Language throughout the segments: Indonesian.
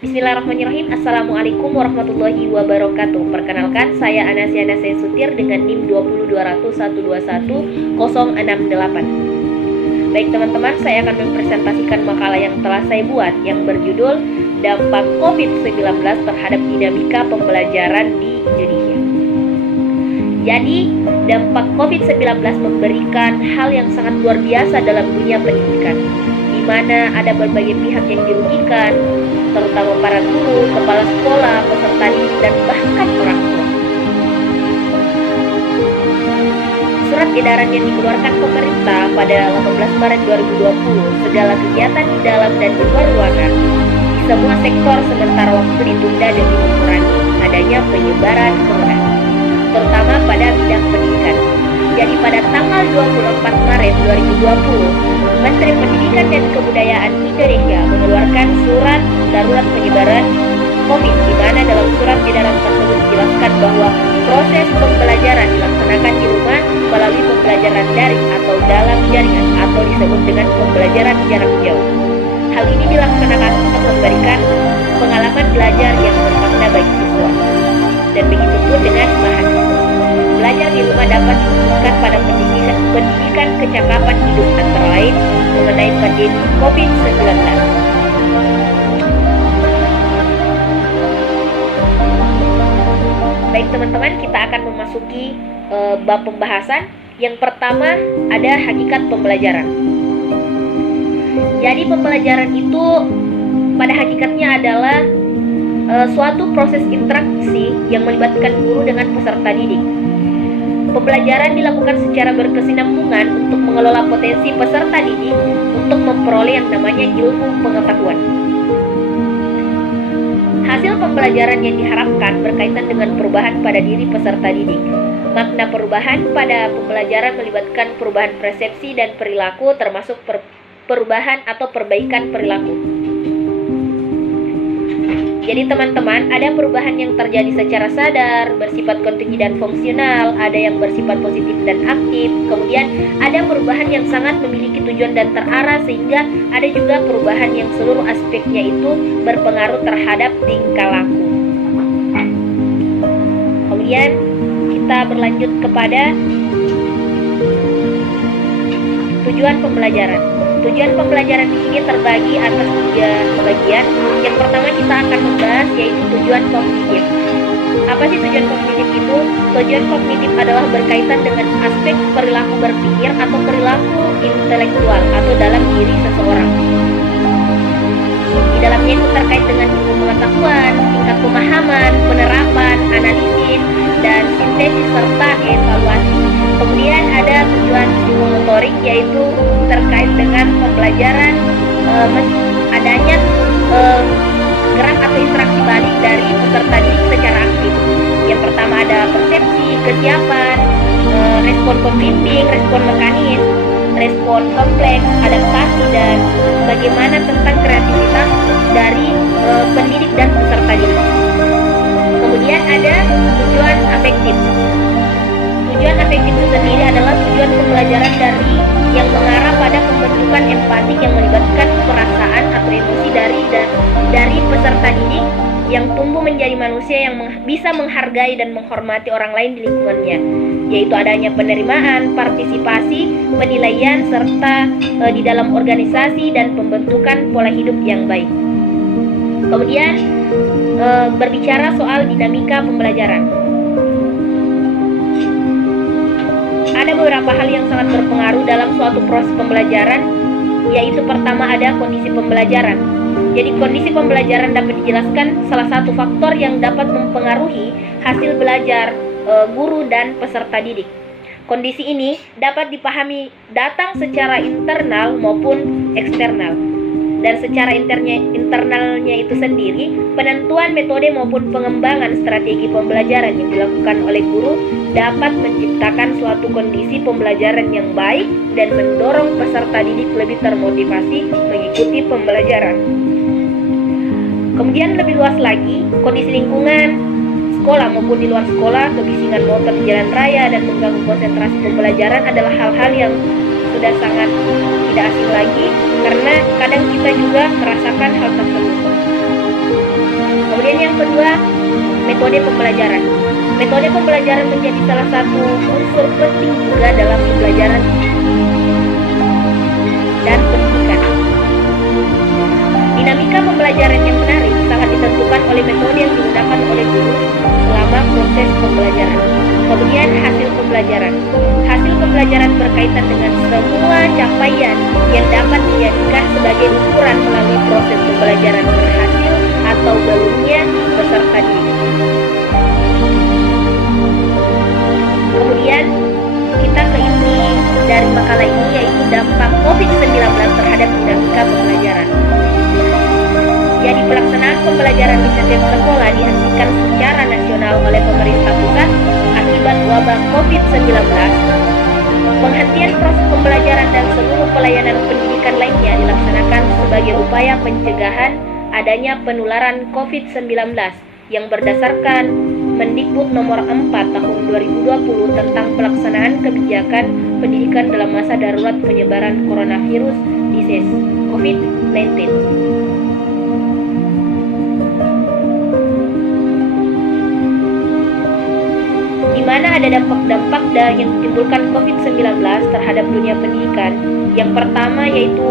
Bismillahirrahmanirrahim. Assalamualaikum warahmatullahi wabarakatuh. Perkenalkan, saya Anasia Sutir dengan NIM 20200121068. Baik teman-teman, saya akan mempresentasikan makalah yang telah saya buat yang berjudul Dampak COVID-19 terhadap dinamika pembelajaran di Indonesia. Jadi, dampak COVID-19 memberikan hal yang sangat luar biasa dalam dunia pendidikan, di mana ada berbagai pihak yang dirugikan, terutama para guru, kepala sekolah, peserta didik, dan bahkan orang tua. Surat edaran yang dikeluarkan pemerintah pada 18 Maret 2020, segala kegiatan di dalam dan di luar ruangan di semua sektor sementara waktu ditunda demi mengurangi adanya penyebaran corona, terutama pada bidang pendidikan. Jadi pada tanggal 24 Maret 2020, Menteri Pendidikan dan Kebudayaan Indonesia mengeluarkan surat darurat penyebaran COVID, di mana dalam surat edaran tersebut dijelaskan bahwa proses pembelajaran dilaksanakan di rumah melalui pembelajaran daring atau dalam jaringan atau disebut dengan pembelajaran jarak jauh. Hal ini dilaksanakan untuk memberikan pengalaman belajar yang bermakna bagi siswa, dan begitu pun dengan mahasiswa. Belajar di rumah dapat difokuskan pada pendidikan kecakapan hidup, antara lain mengenai pandemi COVID-19. Baik teman-teman, kita akan memasuki bab pembahasan. Yang pertama ada hakikat pembelajaran. Jadi pembelajaran itu pada hakikatnya adalah suatu proses interaksi yang melibatkan guru dengan peserta didik. Pembelajaran dilakukan secara berkesinambungan untuk mengelola potensi peserta didik untuk memperoleh yang namanya ilmu pengetahuan. Hasil pembelajaran yang diharapkan berkaitan dengan perubahan pada diri peserta didik. Makna perubahan pada pembelajaran melibatkan perubahan persepsi dan perilaku, termasuk perubahan atau perbaikan perilaku. Jadi teman-teman, ada perubahan yang terjadi secara sadar, bersifat kontinu dan fungsional, ada yang bersifat positif dan aktif, kemudian ada perubahan yang sangat memiliki tujuan dan terarah, sehingga ada juga perubahan yang seluruh aspeknya itu berpengaruh terhadap tingkah laku. Kemudian kita berlanjut kepada tujuan pembelajaran. Tujuan pembelajaran di sini terbagi atas 3 bagian. Yang pertama kita akan membahas yaitu tujuan kognitif. Apa sih tujuan kognitif itu? Tujuan kognitif adalah berkaitan dengan aspek perilaku berpikir atau perilaku intelektual atau dalam diri seseorang. Di dalamnya itu terkait dengan ilmu pengetahuan, tingkat pemahaman, penerapan, analisis, dan sintesis serta evaluasi. Kemudian ada tujuan psikomotorik, yaitu terkait dengan pembelajaran adanya gerak atau interaksi balik dari peserta didik secara aktif. Yang pertama ada persepsi, kesiapan, respon pembimbing, respon mekanis, respon kompleks, adaptasi, dan bagaimana tentang kreativitas dari pendidik dan peserta didik. Kemudian ada tujuan afektif. Tujuan afektif itu sendiri adalah tujuan pembelajaran yang mengarah pada pembentukan empatik yang melibatkan perasaan atau emosi dari peserta didik yang tumbuh menjadi manusia yang bisa menghargai dan menghormati orang lain di lingkungannya, yaitu adanya penerimaan, partisipasi, penilaian, serta di dalam organisasi dan pembentukan pola hidup yang baik. Kemudian berbicara soal dinamika pembelajaran. Ada beberapa hal yang sangat berpengaruh dalam suatu proses pembelajaran, yaitu pertama ada kondisi pembelajaran. Jadi kondisi pembelajaran dapat dijelaskan salah satu faktor yang dapat mempengaruhi hasil belajar guru dan peserta didik. Kondisi ini dapat dipahami datang secara internal maupun eksternal. Dan secara internalnya itu sendiri, penentuan metode maupun pengembangan strategi pembelajaran yang dilakukan oleh guru dapat menciptakan suatu kondisi pembelajaran yang baik dan mendorong peserta didik lebih termotivasi mengikuti pembelajaran. Kemudian lebih luas lagi, kondisi lingkungan sekolah maupun di luar sekolah, kebisingan motor di jalan raya, dan mengganggu konsentrasi pembelajaran adalah hal-hal yang sudah sangat tidak asing lagi, karena kadang kita juga merasakan hal tersebut. metode pembelajaran. Metode pembelajaran menjadi salah satu unsur penting juga dalam pembelajaran dan pendidikan. Dinamika pembelajaran yang menarik sangat ditentukan oleh metode yang digunakan oleh guru selama proses pembelajaran. Kemudian hasil pembelajaran. Hasil pembelajaran berkaitan dengan semua capaian yang dapat dijadikan sebagai ukuran melalui proses pembelajaran berhasil atau belumnya peserta didik. Kemudian kita ke inti dari makalah ini, yaitu dampak COVID-19 terhadap dinamika pembelajaran. Jadi pelaksanaan pembelajaran di setiap sekolah dihentikan secara nasional oleh pemerintah pusat akibat wabah COVID-19. Penghentian proses pembelajaran dan seluruh pelayanan pendidikan lainnya dilaksanakan sebagai upaya pencegahan adanya penularan COVID-19 yang berdasarkan Mendikbud nomor 4 tahun 2020 tentang pelaksanaan kebijakan pendidikan dalam masa darurat penyebaran coronavirus disease COVID-19. Di mana ada dampak-dampak yang ditimbulkan COVID-19 terhadap dunia pendidikan. Yang pertama yaitu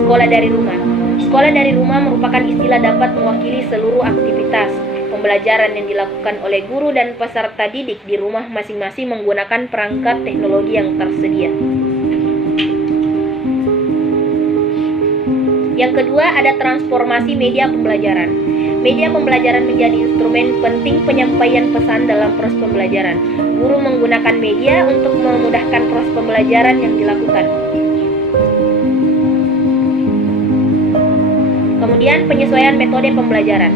sekolah dari rumah. Sekolah dari rumah merupakan istilah dapat mewakili seluruh aktivitas pembelajaran yang dilakukan oleh guru dan peserta didik di rumah masing-masing menggunakan perangkat teknologi yang tersedia. Yang kedua, ada transformasi media pembelajaran. Media pembelajaran menjadi instrumen penting penyampaian pesan dalam proses pembelajaran. Guru menggunakan media untuk memudahkan proses pembelajaran yang dilakukan. Kemudian penyesuaian metode pembelajaran.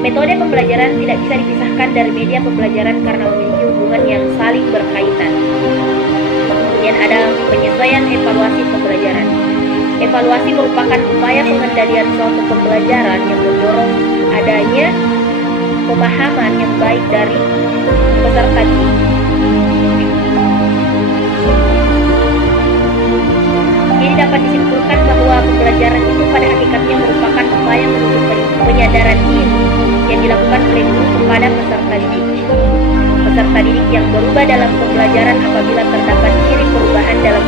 Metode pembelajaran tidak bisa dipisahkan dari media pembelajaran karena memiliki hubungan yang saling berkaitan. Kemudian ada penyesuaian evaluasi pembelajaran. Evaluasi merupakan upaya pengendalian suatu pembelajaran yang mendorong adanya pemahaman yang baik dari peserta didik. Jadi dapat disimpulkan bahwa pembelajaran itu pada hakikatnya merupakan upaya menuju penyadaran diri yang dilakukan oleh guru kepada peserta didik. Peserta didik yang berubah dalam pembelajaran apabila terdapat ciri perubahan dalam